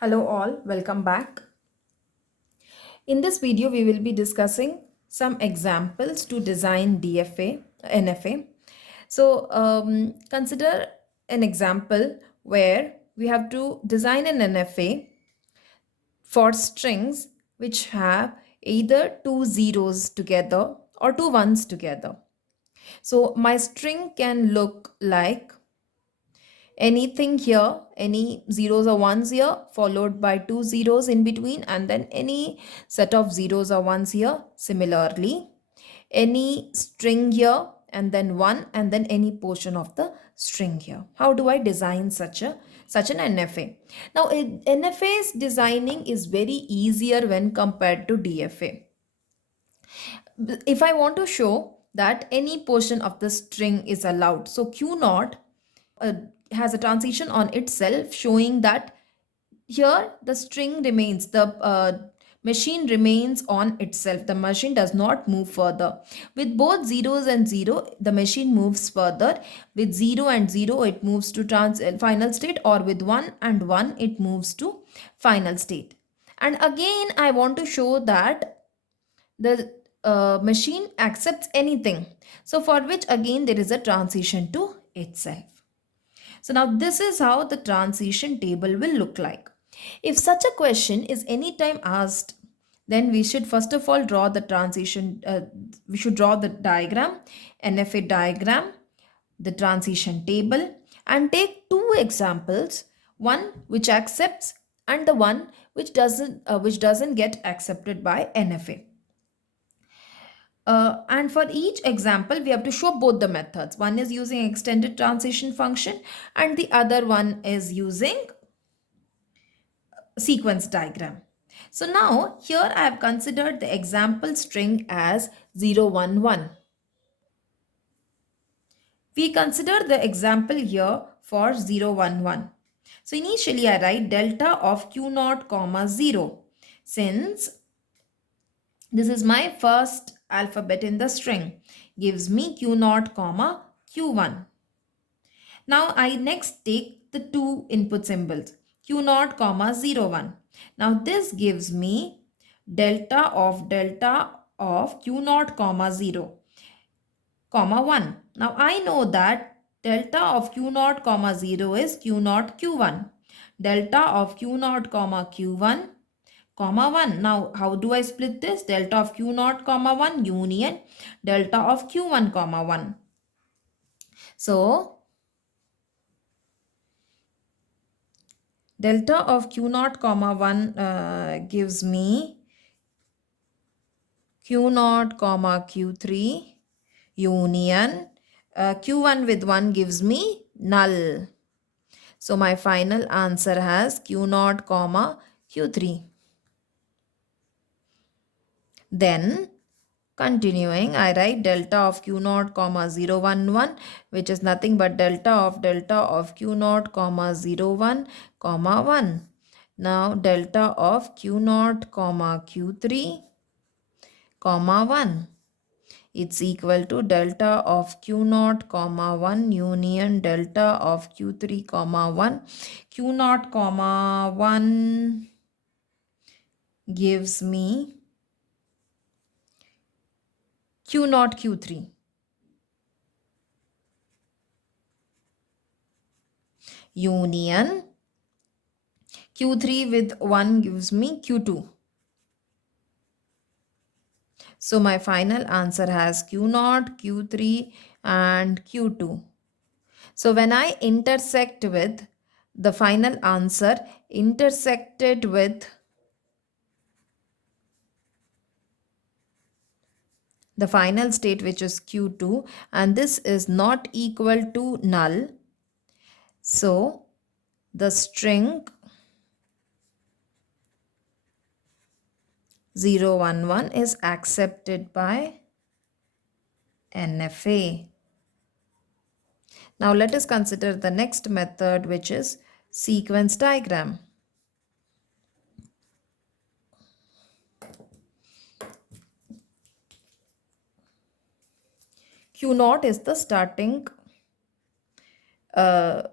Hello all, welcome back. In this video, we will be discussing some examples to design DFA, NFA. So consider an example where we have to design an NFA for strings which have either two zeros together or two ones together. So my string can look like anything here, any zeros or ones here, followed by two zeros in between, and then any set of zeros or ones here. Similarly, any string here, and then one, and then any portion of the string here. How do I design such an NFA? Now, NFA's designing is very easier when compared to DFA. If I want to show that any portion of the string is allowed, so Q naught uh, has a transition on itself, showing that here the string remains, the machine remains on itself, the machine does not move further. With both zeros and zero, the machine moves further. With 0 and 0, it moves to final state, or with 1 and 1, it moves to final state. And again, I want to show that the machine accepts anything, so for which again there is a transition to itself. So now this is how the transition table will look like. If such a question is anytime asked, then we should first of all draw the transition, we should draw the diagram, NFA diagram, the transition table, and take two examples, one which accepts and the one which doesn't get accepted by NFA. And for each example, we have to show both the methods. One is using extended transition function and the other one is using sequence diagram. So now here I have considered the example string as 0, 1, 1. We consider the example here for 0, 1, 1. So initially I write delta of q naught comma 0, since this is my first alphabet in the string, gives me q naught comma q1. Now I next take the two input symbols, q naught comma 0, 1. Now this gives me delta of q naught comma 0 comma 1. Now I know that delta of q naught comma 0 is q naught q1. Delta of q naught comma q1 comma 1. Now how do I split this? Delta of q naught comma 1 union delta of q1 comma 1. So delta of q naught comma 1 gives me q naught comma q3 union q1 with 1 gives me null. So my final answer has q naught comma q3. Then continuing, I write delta of q naught comma 0, 1, 1, which is nothing but delta of q naught comma 0, 1 comma 1. Now delta of q naught comma q3 comma 1. It's equal to delta of q naught comma 1 union delta of q3 comma 1. Q naught comma 1 gives me q naught q3 union q3 with 1 gives me q2. So my final answer has q naught, q3 and q2. So when I intersect with the final answer intersected with the final state, which is q2, and this is not equal to null, so the string 0, 1, 1 is accepted by NFA. Now let us consider the next method, which is sequence diagram. Q naught is the starting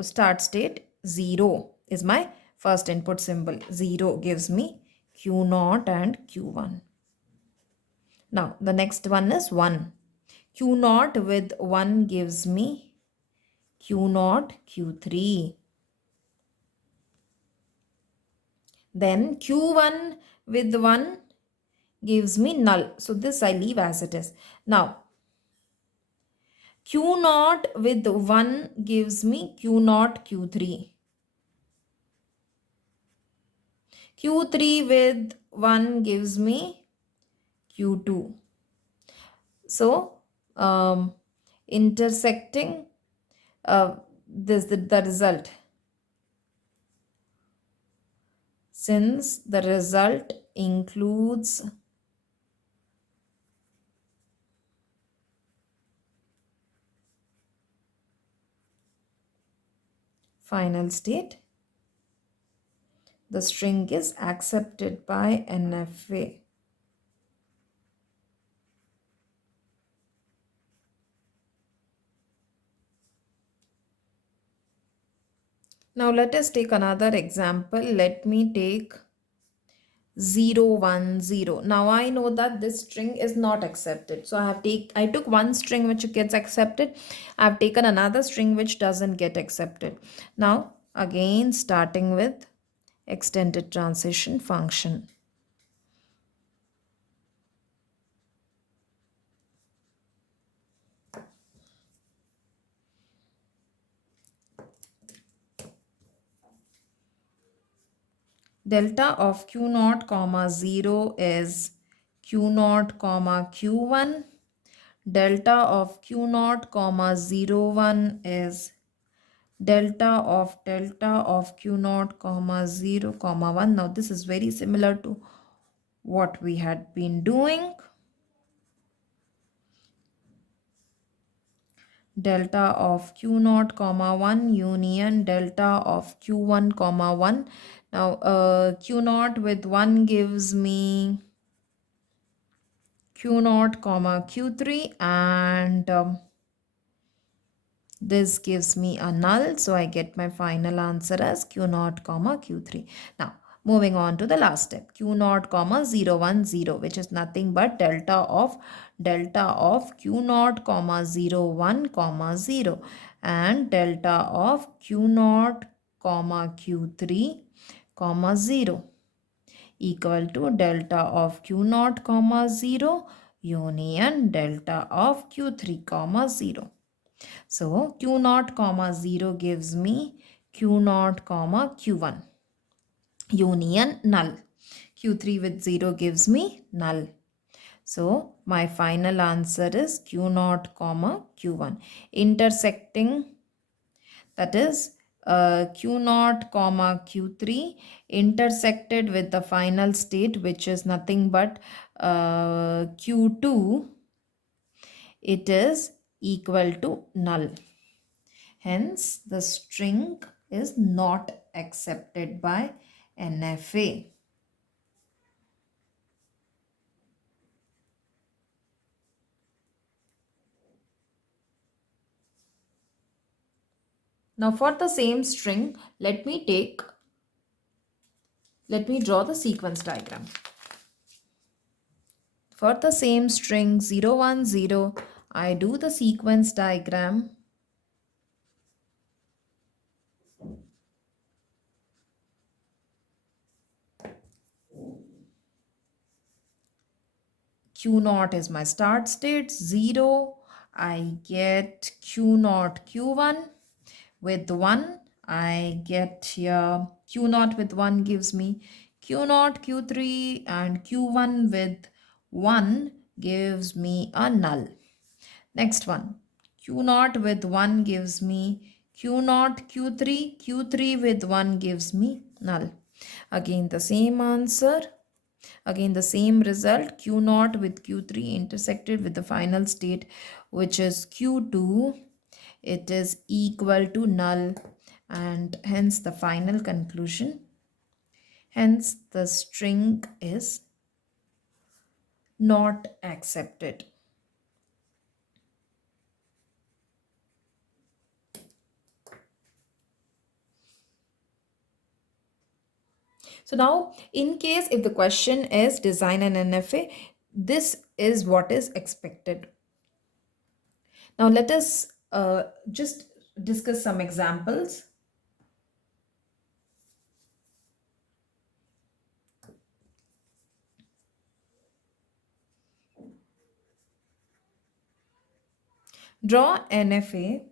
start state, 0 is my first input symbol 0 gives me Q0 and Q1. Now the next one is 1. Q0 with 1 gives me Q0, Q3. Then Q1 with 1 gives me null. So this I leave as it is. Now Q0 with 1 gives me Q0, Q3. Q3 with 1 gives me Q2. So intersecting this the result, since the result includes final state, the string is accepted by NFA. Now let us take another example. Let me take 0 1 0. Now I know that this string is not accepted, so I took one string which gets accepted. I've taken another string which doesn't get accepted. Now again starting with extended transition function. Delta of q0 comma 0 is q0 comma q1. Delta of q0 comma 01 is delta of q0 comma 0 comma 1. Now this is very similar to what we had been doing. Delta of q0 comma 1 union delta of q1 comma 1. Now q0 with 1 gives me q0 comma q3, and this gives me a null, so I get my final answer as q0 comma q3. Now moving on to the last step, q0 comma 0 1 0, which is nothing but delta of q0 comma 0 1 comma 0 and delta of q0 comma q3 comma 0 equal to delta of q0 comma 0 union delta of q3 comma 0. So q0 comma 0 gives me q0 comma q1 union null. Q3 with 0 gives me null. So my final answer is q0 comma q1. Intersecting, that is q0 comma q3 intersected with the final state, which is nothing but q2, it is equal to null. Hence, the string is not accepted by NFA. Now for the same string, let me draw the sequence diagram. For the same string 0 1 0, I do the sequence diagram. Q0 is my start state, 0, I get Q0 Q1. With 1, I get here Q0 with 1 gives me Q0 Q3, and Q1 with 1 gives me a null. Next one, Q0 with 1 gives me Q0 Q3, Q3 with 1 gives me null. Again the same answer. Again the same result, Q0 with Q3 intersected with the final state, which is Q2. It is equal to null, and hence the final conclusion. Hence the string is not accepted. So now, in case if the question is design an NFA, this is what is expected. Now let us just discuss some examples. Draw NFA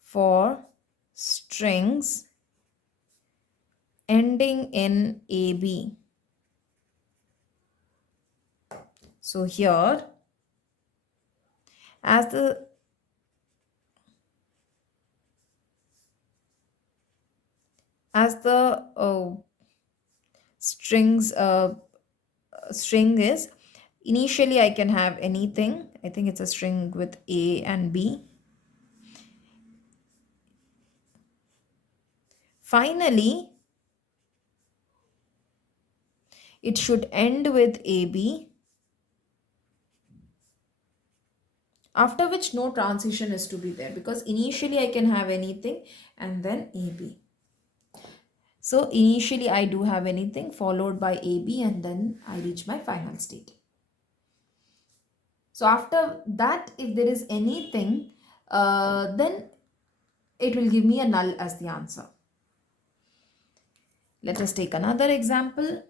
for strings ending in AB. So here, as the strings string is, initially I can have anything. I think it's a string with A and B. Finally, it should end with AB, after which no transition is to be there, because initially I can have anything and then AB. So initially I do have anything followed by AB and then I reach my final state. So after that, if there is anything, then it will give me a null as the answer. Let us take another example.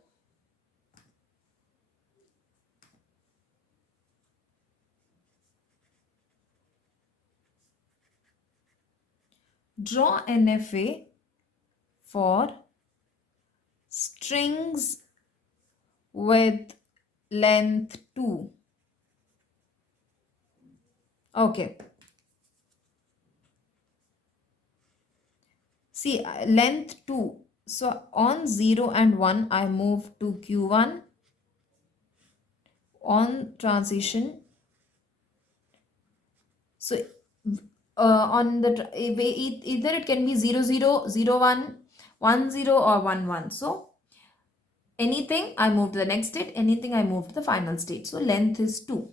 Draw NFA for strings with length 2. Okay. See, length 2. So on 0 and 1, I move to Q1. On transition, so on the either it can be 0 0 0 1 1 0 or 1 1. So anything I move to the next state, anything I move to the final state. So length is 2.